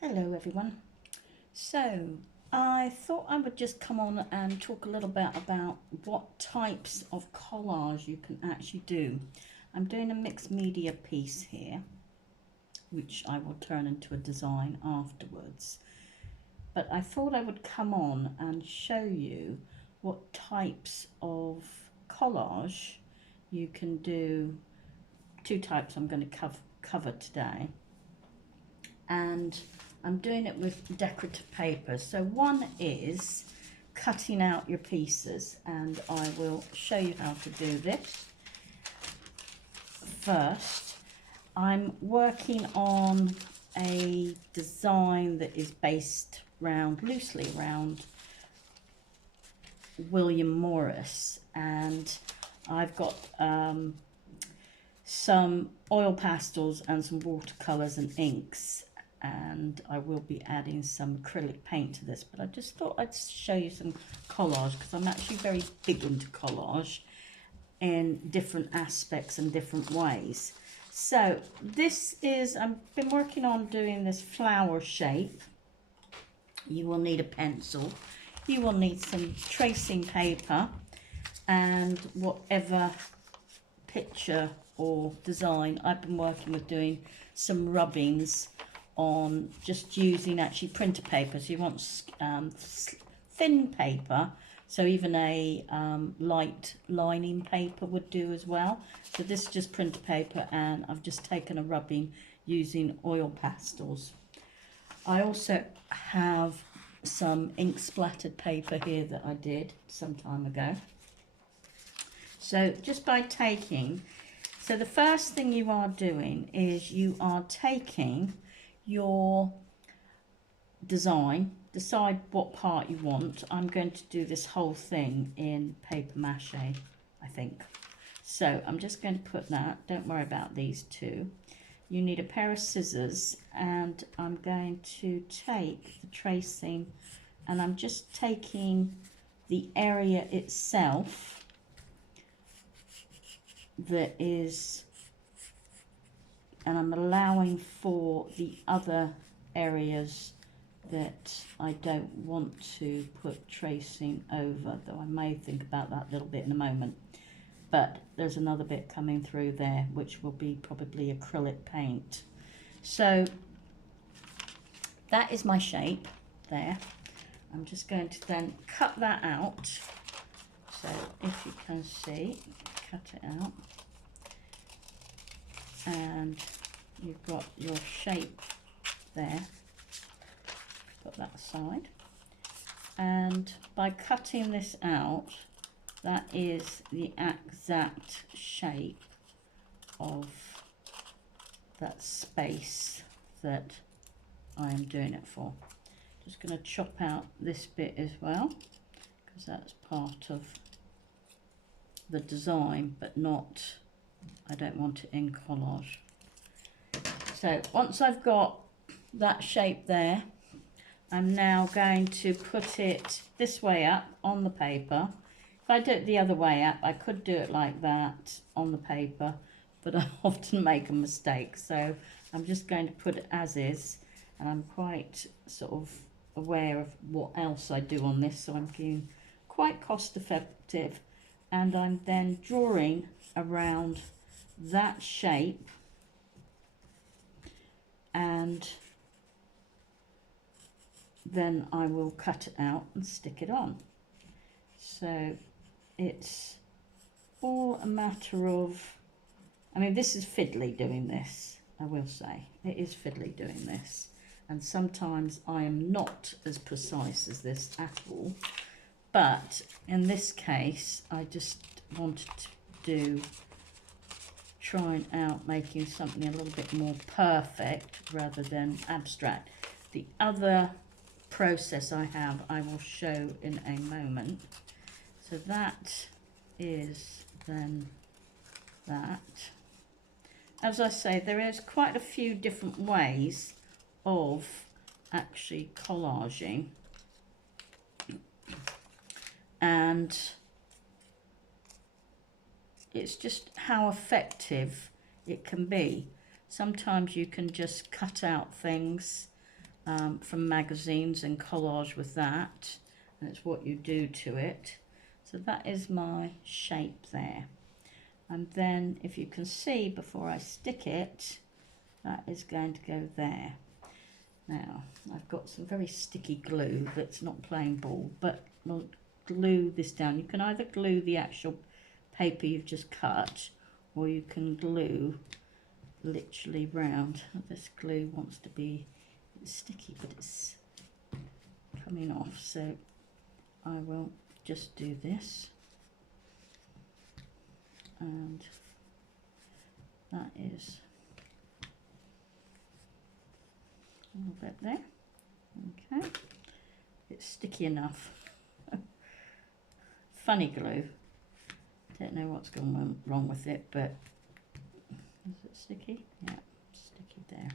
Hello everyone. So I thought I would just come on and talk a little bit about what types of collage you can actually do. I'm doing a mixed media piece here, which I will turn into a design afterwards. But I thought I would come on and show you what types of collage you can do. Two types I'm going to cover today. And I'm doing it with decorative paper. So one is cutting out your pieces, and I will show you how to do this. First, I'm working on a design that is based loosely around William Morris, and I've got some oil pastels and some watercolors and inks, and I will be adding some acrylic paint to this, but I just thought I'd show you some collage because I'm actually very big into collage in different aspects and different ways. So this is, I've been working on doing this flower shape. You will need a pencil, you will need some tracing paper, and whatever picture or design I've been working with, doing some rubbings on just using actually printer paper. So you want thin paper, so even a light lining paper would do as well. So this is just printer paper, and I've just taken a rubbing using oil pastels. I also have some ink splattered paper here that I did some time ago. So just by taking, so the first thing you are doing is you are taking your design, decide what part you want. I'm going to do this whole thing in paper mache, I think. So I'm just going to put that, don't worry about these two. You need a pair of scissors, and I'm going to take the tracing, and I'm just taking the area itself that is, and I'm allowing for the other areas that I don't want to put tracing over, though I may think about that a little bit in a moment. But there's another bit coming through there which will be probably acrylic paint. So that is my shape there. I'm just going to then cut that out. So if you can see, cut it out, and you've got your shape there. Put that aside, and by cutting this out, that is the exact shape of that space that I am doing it for. Just going to chop out this bit as well, because that's part of the design, but not, I don't want it in collage. So once I've got that shape there, I'm now going to put it this way up on the paper. If I do it the other way up, I could do it like that on the paper, but I often make a mistake. So I'm just going to put it as is, and I'm quite sort of aware of what else I do on this, so I'm being quite cost effective, and I'm then drawing around that shape, and then I will cut it out and stick it on. So it's all a matter of, I mean, this is fiddly doing this, I will say. It is fiddly doing this. And sometimes I am not as precise as this at all. But in this case, I just wanted to trying out making something a little bit more perfect rather than abstract. The other process I have, I will show in a moment. So that is then that. As I say, there is quite a few different ways of actually collaging, and it's just how effective it can be. Sometimes you can just cut out things from magazines and collage with that, and it's what you do to it. So that is my shape there. And then if you can see before I stick it, that is going to go there. Now I've got some very sticky glue that's not playing ball, but we'll glue this down. You can either glue the actual paper you've just cut, or you can glue literally round. This glue wants to be sticky, but it's coming off, so I will just do this, and that is a little bit there. Okay, it's sticky enough. Funny glue, don't know what's going wrong with it, but is it sticky? Yeah, sticky there.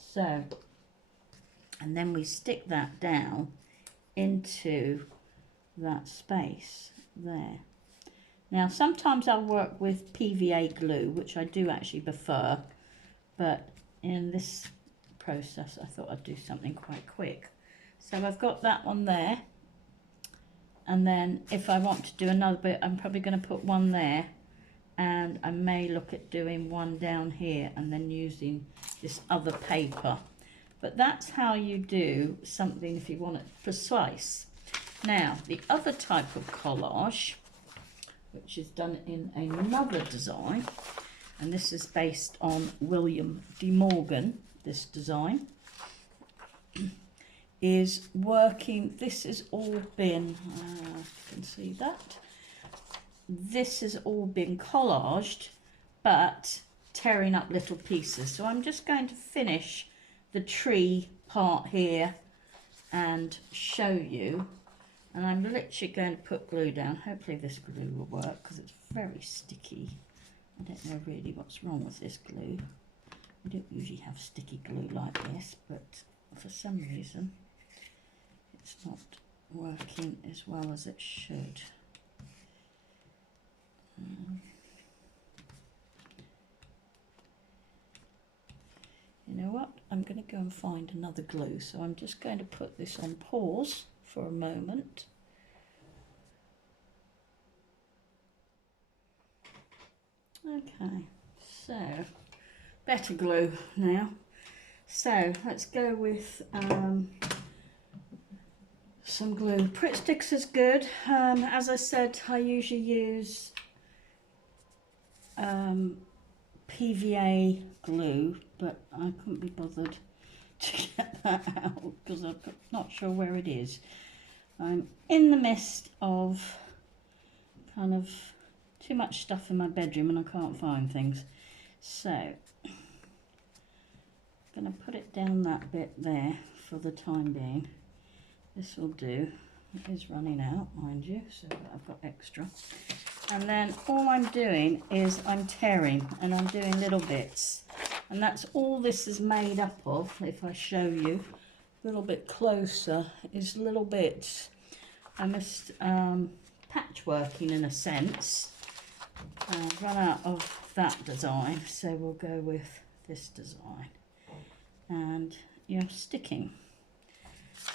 So and then we stick that down into that space there. Now sometimes I'll work with PVA glue, which I do actually prefer, but in this process I thought I'd do something quite quick. So I've got that one there, and then if I want to do another bit, I'm probably going to put one there, and I may look at doing one down here and then using this other paper. But that's how you do something if you want it precise. Now, the other type of collage, which is done in another design, and this is based on William de Morgan, this design, is working, this has all been, you can see that, this has all been collaged, but tearing up little pieces. So I'm just going to finish the tree part here and show you, and I'm literally going to put glue down. Hopefully this glue will work because it's very sticky. I don't know really what's wrong with this glue. I don't usually have sticky glue like this, but for some reason it's not working as well as it should. You know what? I'm going to go and find another glue. So I'm just going to put this on pause for a moment. Okay, so better glue now. So let's go with some glue. Pritt Sticks is good. As I said, I usually use PVA glue, but I couldn't be bothered to get that out because I'm not sure where it is. I'm in the midst of kind of too much stuff in my bedroom and I can't find things. So I'm going to put it down that bit there for the time being. This will do. It is running out, mind you, so I've got extra. And then all I'm doing is I'm tearing, and I'm doing little bits. And that's all this is made up of. If I show you a little bit closer, is little bits. I must patchworking in a sense. Run out of that design, so we'll go with this design. And you're sticking.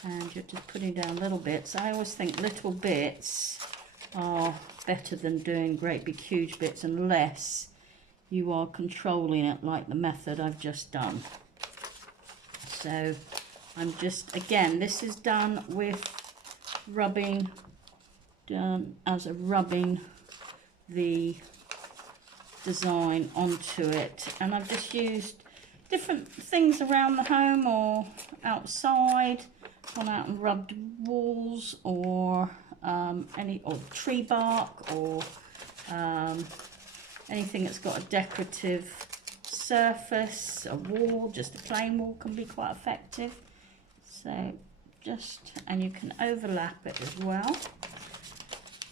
And you're just putting down little bits. I always think little bits are better than doing great big huge bits unless you are controlling it like the method I've just done. So I'm just, again, this is done with rubbing, done as a rubbing the design onto it, and I've just used different things around the home or outside, gone out and rubbed walls or tree bark or anything that's got a decorative surface. A wall, just a plain wall can be quite effective. So just, and you can overlap it as well,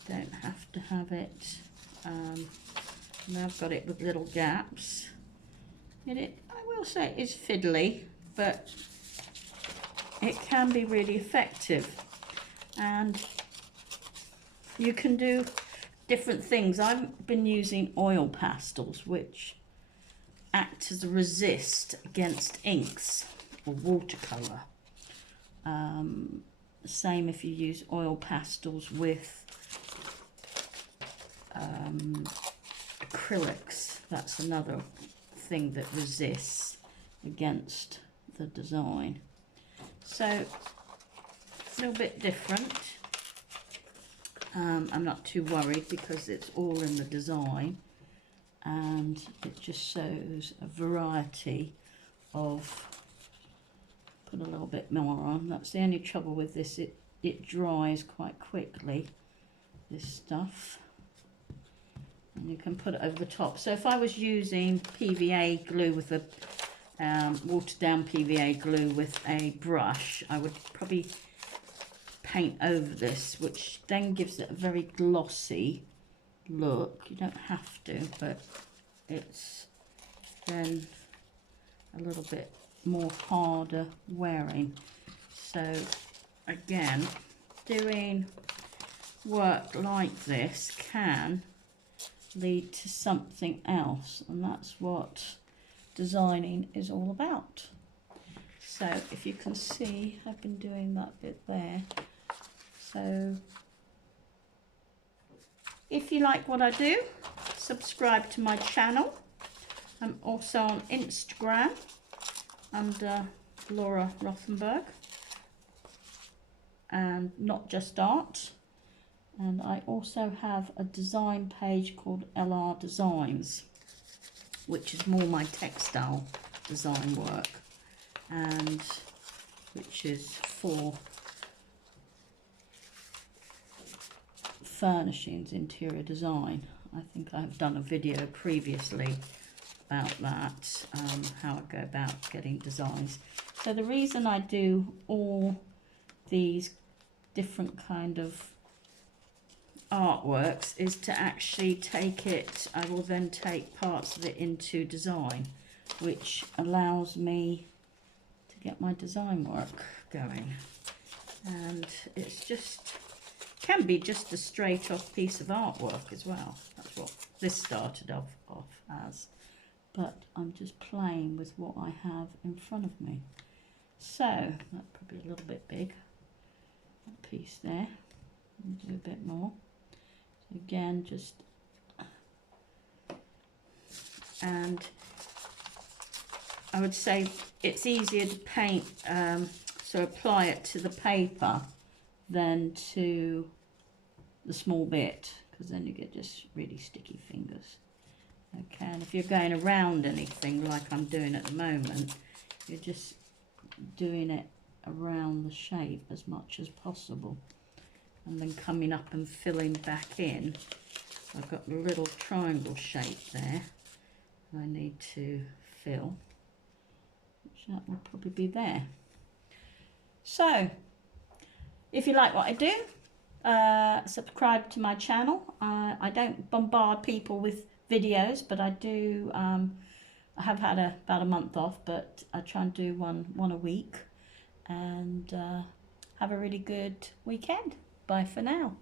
don't have to have it now I've got it with little gaps. I will say it is fiddly, but it can be really effective, and you can do different things. I've been using oil pastels, which act as a resist against inks. or watercolour. Same if you use oil pastels with acrylics. That's another thing that resists against the design. So a little bit different. I'm not too worried because it's all in the design, and it just shows a variety of. Put a little bit more on. That's the only trouble with this, it dries quite quickly, this stuff, and you can put it over the top. So if I was using PVA glue with a watered down PVA glue with a brush, I would probably paint over this, which then gives it a very glossy look. You don't have to, but it's then a little bit more harder wearing. So again, doing work like this can lead to something else, and that's what designing is all about. So if you can see, I've been doing that bit there. So if you like what I do, subscribe to my channel. I'm also on Instagram under Laura Rothenberg, and Not Just Art, and I also have a design page called LR Designs, which is more my textile design work, and which is for furnishings, interior design. I think I've done a video previously about that, how I go about getting designs. So the reason I do all these different kind of artworks is to actually take it, I will then take parts of it into design, which allows me to get my design work going. And it's just, can be just a straight off piece of artwork as well. That's what this started off as. But I'm just playing with what I have in front of me. So that's probably a little bit big, that piece there. I'll do a bit more. So again, just, and I would say it's easier to paint, so apply it to the paper than to the small bit, because then you get just really sticky fingers. Okay, and if you're going around anything like I'm doing at the moment, you're just doing it around the shape as much as possible, and then coming up and filling back in. I've got a little triangle shape there I need to fill, which that will probably be there. So if you like what I do, subscribe to my channel. I don't bombard people with videos, but I do, I have had about a month off, but I try and do one a week, and have a really good weekend. Bye for now.